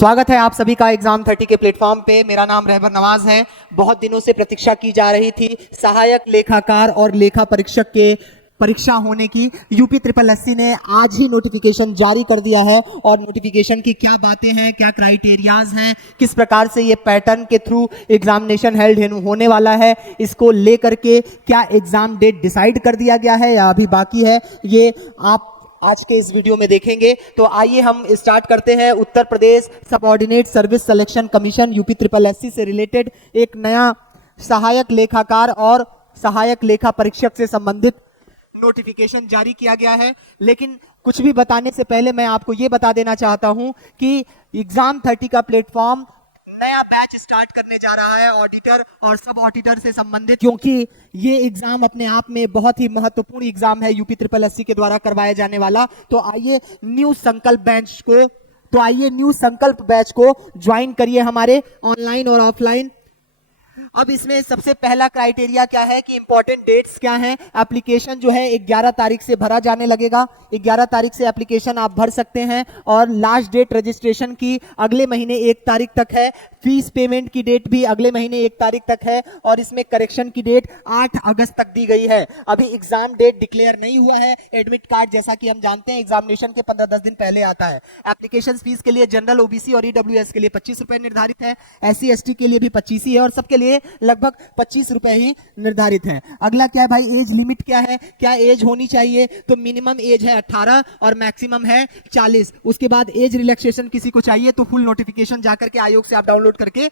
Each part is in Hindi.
स्वागत है आप सभी का एग्जाम 30 के प्लेटफॉर्म पे। मेरा नाम रहबर नवाज है। बहुत दिनों से प्रतीक्षा की जा रही थी सहायक लेखाकार और लेखा परीक्षक के परीक्षा होने की। यूपी ट्रिपल एससी ने आज ही नोटिफिकेशन जारी कर दिया है और नोटिफिकेशन की क्या बातें हैं, क्या क्राइटेरियाज हैं, किस प्रकार से ये पैटर्न के थ्रू एग्जामिनेशन हेल्ड होने वाला है, इसको लेकर के क्या एग्जाम डेट डिसाइड कर दिया गया है या अभी बाकी है, ये आप आज के इस वीडियो में देखेंगे। तो आइए हम स्टार्ट करते हैं। Uttar Pradesh subordinate service selection commission UP triple SC से रिलेटेड एक नया सहायक लेखाकार और सहायक लेखा परीक्षक से संबंधित नोटिफिकेशन जारी किया गया है। लेकिन कुछ भी बताने से पहले मैं आपको यह बता देना चाहता हूं कि एग्जाम 30 का प्लेटफॉर्म नया बैच स्टार्ट करने जा रहा है ऑडिटर और सब ऑडिटर से संबंधित, क्योंकि ये एग्जाम अपने आप में बहुत ही महत्वपूर्ण एग्जाम है यूपी ट्रिपल एससी के द्वारा करवाया जाने वाला। तो आइए न्यू संकल्प बैच को ज्वाइन करिए हमारे ऑनलाइन और ऑफलाइन। अब इसमें सबसे पहला क्राइटेरिया क्या है कि इंपॉर्टेंट डेट्स क्या हैं। एप्लीकेशन जो है 11 तारीख से भरा जाने लगेगा। 11 तारीख से एप्लीकेशन आप भर सकते हैं और लास्ट डेट रजिस्ट्रेशन की अगले महीने 1 तारीख तक है। फीस पेमेंट की डेट भी अगले महीने 1 तारीख तक है और इसमें करेक्शन की डेट 8 अगस्त तक दी गई है। अभी एग्जाम डेट डिक्लेयर नहीं हुआ है। एडमिट कार्ड जैसा कि हम जानते हैं एग्जामिनेशन के 15-10 दिन पहले आता है। एप्लीकेशन फीस के लिए जनरल, ओबीसी और ईडब्ल्यूएस के लिए 25 रुपए निर्धारित है। SC ST के लिए भी 25 ही है और सबके लिए लगभग 25 रुपए ही निर्धारित है। अगला क्या है भाई, एज लिमिट क्या है, क्या एज होनी चाहिए? तो मिनिमम एज है 18 और मैक्सिमम है 40। उसके बाद एज रिलैक्सेशन किसी को चाहिए तो फुल नोटिफिकेशन जाकर के आयोग से आप डाउनलोड करके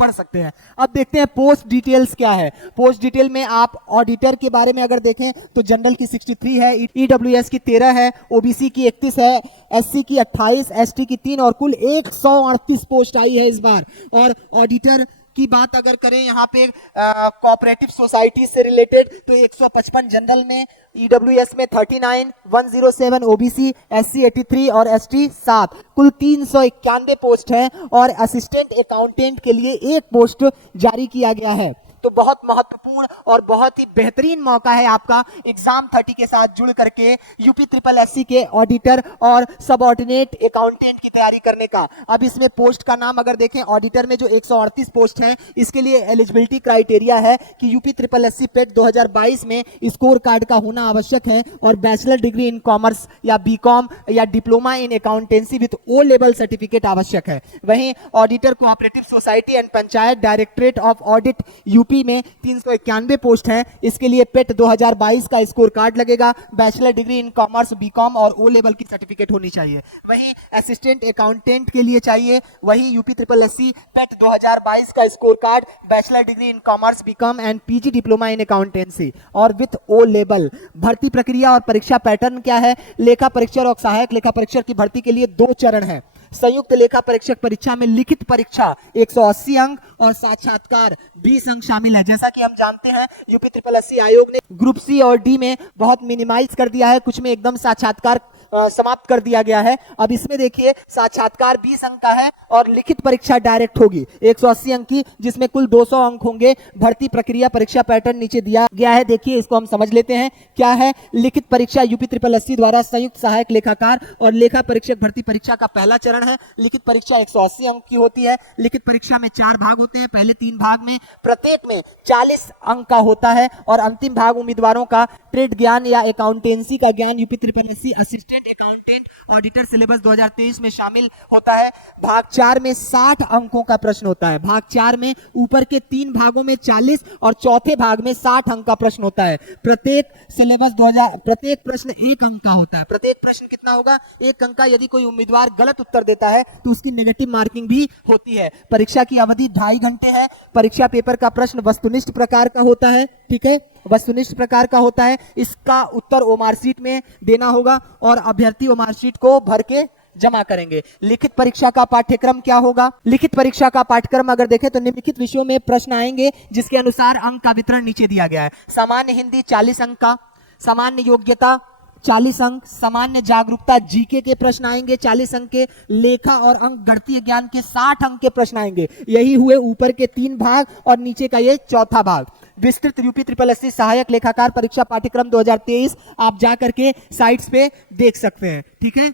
पढ़ सकते हैं। अब देखते हैं पोस्ट डिटेल्स क्या है। पोस्ट डिटेल में आप ऑडिटर के बारे में अगर देखें तो जनरल की 63 है, ईडब्ल्यूएस की 13 है, ओबीसी की 31 है, एससी की 28, एसटी की 3 और कुल 138 पोस्ट आई है इस बार। और ऑडिटर की बात अगर करें यहाँ पे कोऑपरेटिव सोसाइटी से रिलेटेड तो 155 जनरल में, ईडब्ल्यूएस में 39, 107 ओबीसी, एससी 83 और एसटी 7, कुल 391 पोस्ट हैं और असिस्टेंट अकाउंटेंट के लिए 1 पोस्ट जारी किया गया है। तो बहुत महत्वपूर्ण और बहुत ही बेहतरीन मौका है आपका एग्जाम 30 के साथ जुड़ करके यूपी ट्रिपल एससी के ऑडिटर और सबऑर्डिनेट अकाउंटेंट की तैयारी करने का। अब इसमें पोस्ट का नाम अगर देखें, ऑडिटर में जो 138 पोस्ट हैं इसके लिए एलिजिबिलिटी क्राइटेरिया है कि यूपी ट्रिपल एससी पेट 2022 में स्कोर कार्ड का होना आवश्यक है और बैचलर डिग्री इन कॉमर्स या बीकॉम या diploma in accountancy with O level certificate आवश्यक है। वहीं auditor cooperative society and panchayat directorate of audit UP में 391 पोस्ट हैं। इसके लिए पेट 2022 का स्कोर कार्ड लगेगा। Bachelor degree in commerce, B Com और O लेवल की सर्टिफिकेट होनी चाहिए। वही असिस्टेंट अकाउंटेंट के लिए चाहिए वही यूपी ट्रिपल एससी पेट 2022 का score card, bachelor degree in commerce, B Com and PG diploma in accountancy और विथ O लेवल। भर्ती प्रक्रिया और परीक्षा पैटर्न क्या है? लेखा परीक्षक और सहायक लेखा परीक्षक की भर्ती के लिए 2 चरण है। संयुक्त लेखा परीक्षक परीक्षा में लिखित परीक्षा 180 अंक और साक्षात्कार 20 अंक शामिल है। जैसा कि हम जानते हैं यूपी ट्रिपल एससी आयोग ने ग्रुप सी और डी में बहुत मिनिमाइज कर दिया है, कुछ में एकदम साक्षात्कार समाप्त कर दिया गया है। अब इसमें देखिए साक्षात्कार 20 अंक का है और लिखित परीक्षा डायरेक्ट होगी 180 अंक की, जिसमें कुल 200 अंक होंगे। भर्ती प्रक्रिया परीक्षा पैटर्न नीचे दिया गया है, देखिए इसको हम समझ लेते हैं क्या है। लिखित परीक्षा यूपी ट्रिपल एससी द्वारा संयुक्त सहायक लेखाकार और लेखा परीक्षक भर्ती परीक्षा का पहला चरण है। लिखित परीक्षा 180 अंक की होती है। लिखित परीक्षा में 4 भाग होते हैं। पहले 3 भाग में प्रत्येक में 40 अंक का होता है और अंतिम भाग उम्मीदवारों का ट्रेड ज्ञान या अकाउंटेंसी का ज्ञान UP triple SC assistant accountant auditor syllabus 2023 में शामिल होता है। भाग 4 में 60 अंकों का प्रश्न होता है। भाग 4 में ऊपर के 3 भागों में 40 और चौथे भाग में 60 अंक का प्रश्न होता है। प्रत्येक प्रश्न 1 अंक का होता है। प्रत्येक प्रश्न कितना होगा? 1 अंक का। यदि कोई उम्मीदवार गलत उत्तर देता है तो उसकी नेगेटिव मार्किंग भी होती है। परीक्षा की अवधि 2.5 घंटे है। परीक्षा पेपर का प्रश्न वस्तुनिष्ठ प्रकार का होता है, ठीक है, वस्तुनिष्ठ प्रकार का होता है। इसका उत्तर ओमार शीट में देना होगा और अभ्यर्थी ओमार शीट को भर के जमा करेंगे। लिखित परीक्षा का पाठ्यक्रम क्या होगा? लिखित परीक्षा का पाठ्यक्रम अगर देखें तो निम्नलिखित विषयों में प्रश्न आएंगे जिसके अनुसार अंक का वितरण नीचे दिया गया है। सामान्य हिंदी 40 अंक का, सामान्य योग्यता 40 अंक, सामान्य जागरूकता जीके के प्रश्न आएंगे 40 अंक के, लेखा और अंक गणितीय ज्ञान के 60 अंक के प्रश्न आएंगे। यही हुए ऊपर के 3 भाग और नीचे का ये चौथा भाग। विस्तृत यूपी ट्रिपल एससी सहायक लेखाकार परीक्षा पाठ्यक्रम 2023 आप जा करके साइट्स पे देख सकते हैं, ठीक है।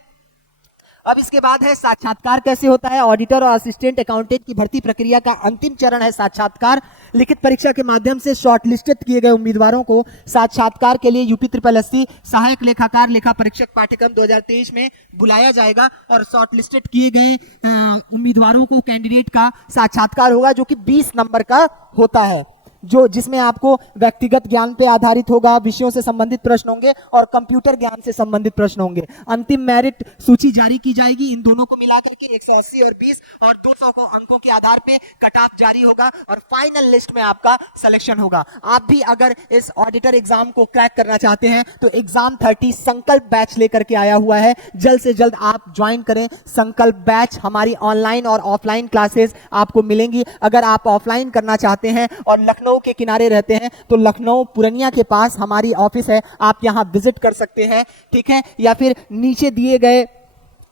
अब इसके बाद है साक्षात्कार कैसे होता है। ऑडिटर और असिस्टेंट अकाउंटेंट की भर्ती प्रक्रिया का अंतिम चरण है साक्षात्कार। लिखित परीक्षा के माध्यम से शॉर्टलिस्टेड किए गए उम्मीदवारों को साक्षात्कार के लिए यूपी SSSC सहायक लेखाकार लेखा परीक्षक पाठ्यक्रम 2023 में बुलाया जाएगा और शॉर्टलिस्टेड किए गए उम्मीदवारों को कैंडिडेट का साक्षात्कार होगा, जो कि 20 नंबर का होता है, जिसमें आपको व्यक्तिगत ज्ञान पे आधारित होगा, विषयों से संबंधित प्रश्न होंगे और कंप्यूटर ज्ञान से संबंधित प्रश्न होंगे। अंतिम मेरिट सूची जारी की जाएगी। इन दोनों को मिलाकर के 180 और 20 और 200 को अंकों के आधार पे कट ऑफ जारी होगा और फाइनल लिस्ट में आपका सिलेक्शन होगा। आप भी अगर इस ऑडिटर एग्जाम को क्रैक करना चाहते हैं तो एग्जाम 30 संकल्प बैच लेकर के आया हुआ है। जल्द से जल्द आप ज्वाइन करें संकल्प बैच। हमारी ऑनलाइन और ऑफलाइन क्लासेस आपको मिलेंगी। अगर आप ऑफलाइन करना चाहते हैं और लखनऊ के किनारे रहते हैं तो लखनऊ पुरनिया के पास हमारी ऑफिस है, आप यहां विजिट कर सकते हैं, ठीक है। या फिर नीचे दिए गए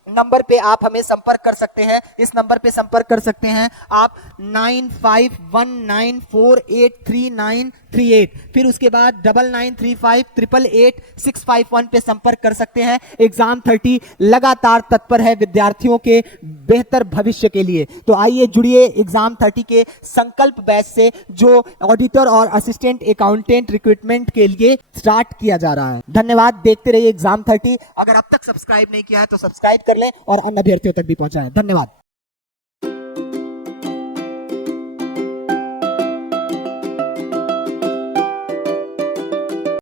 नंबर पे आप हमें संपर्क कर सकते हैं। इस नंबर पे संपर्क कर सकते हैं आप 9519483938, फिर उसके बाद 9935888651 पे संपर्क कर सकते हैं। एग्जाम 30 लगातार तत्पर है विद्यार्थियों के बेहतर भविष्य के लिए। तो आइए जुड़िए एग्जाम 30 के संकल्प बैच से, जो ऑडिटर और असिस्टेंट अकाउंटेंट रिक्रूटमेंट के लिए स्टार्ट किया जा रहा है। धन्यवाद, देखते रहिए एग्जाम 30। अगर अब तक सब्सक्राइब नहीं किया है तो सब्सक्राइब कर लें और अन्य अभ्यर्थियों तक भी पहुंचाएं। धन्यवाद।